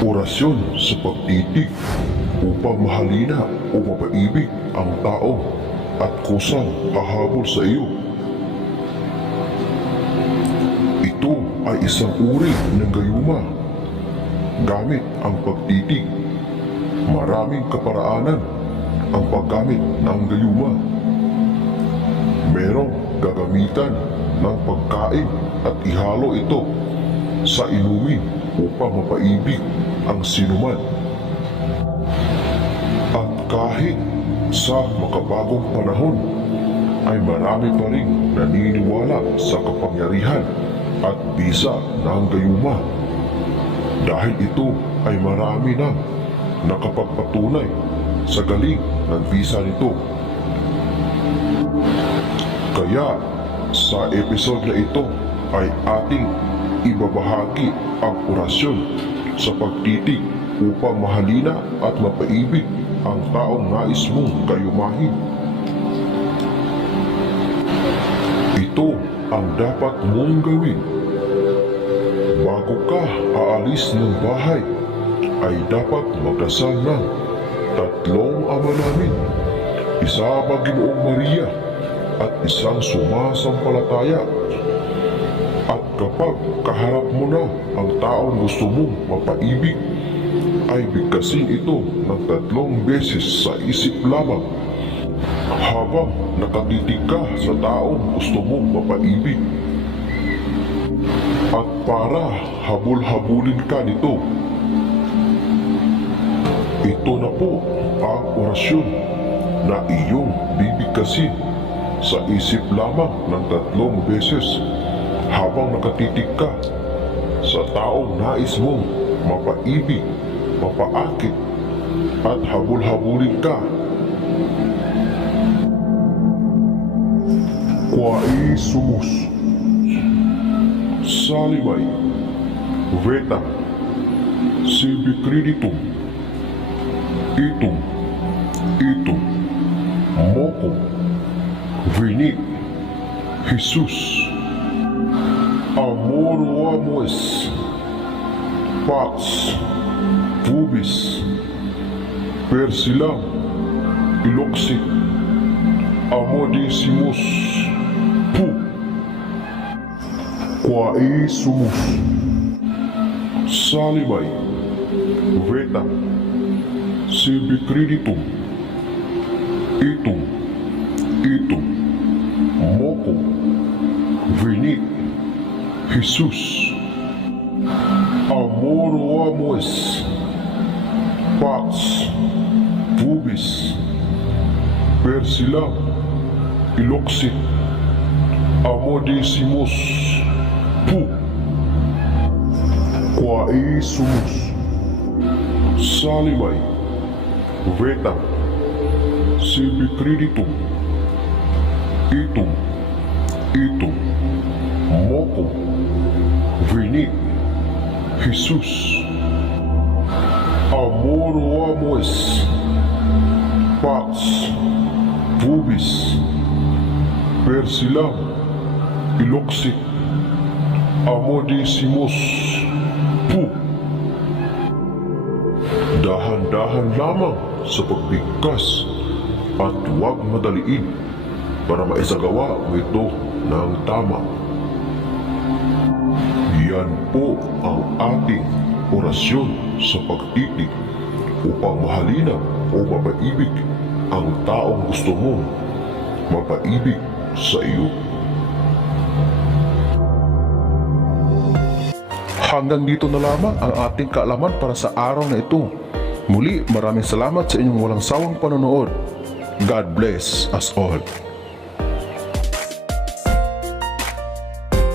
Orasyon sa pagtitig upang mahalina o mapaibig ang tao at kusang hahabol sa iyo. Ito ay isang uri ng gayuma. Gamit ang pagtitig. Maraming kaparaanan ang paggamit ng gayuma. Merong gagamitan ng pagkain at ihalo ito sa inumin upang mapaibig ang sinuman. At kahit sa makabagong panahon ay marami pa rin naniniwala sa kapangyarihan at bisa ng gayuma. Dahil ito ay marami nang nakapagpatunay sa galing ng bisa nito. Kaya sa episode na ito ay ating ibabahagi ang orasyon sa pagtitig upang mahalina at mapaibig ang taong nais mong gayumahin. Ito ang dapat mong gawin. Bago ka aalis ng bahay, ay dapat magdasal ng 3 Ama Namin, isa Panginoong Maria at isang sumasampalataya. At kapag kaharap mo na ang taong gusto mong mapaibig, ay bigkasin ito ng 3 beses sa isip lamang habang nakatitig ka sa taong gusto mong mapaibig. At para habol-habulin ka nito, ito na po ang orasyon na iyong bibigkasin sa isip lamang ng 3 beses habang nakatitig ka sa taong nais mong mapaibig, mapaakit at habol-habulin ka. Quae sumus Salimay Veta Sibi creditum Itum Moko Vini Jesus Amor Amoes Pax Pubis Persilam Iloxit Amodisimus Pu Quae sumus Salimay Veta Sibi creditum Itum Moko Vini Jesus Amor Amoes Pax Pubis Persilam Iloxit Amodisimus Pu Quae sumus Salimay Veta Sibi creditum Itum Moko Vini Jesus Amor Amoes Pax Pubis Persilam Iloxit Amodisimus Pu. Dahan-dahan lamang sa pagbigkas at huwag madaliin para maisagawa mo ito ng tama. Yan po ang ating orasyon sa pagtitig upang mahalina o mapaibig ang taong gusto mong mapaibig sa iyo. Hanggang dito na lamang ang ating kaalaman para sa araw na ito. Muli, maraming salamat sa inyong walang sawang panonood. God bless us all.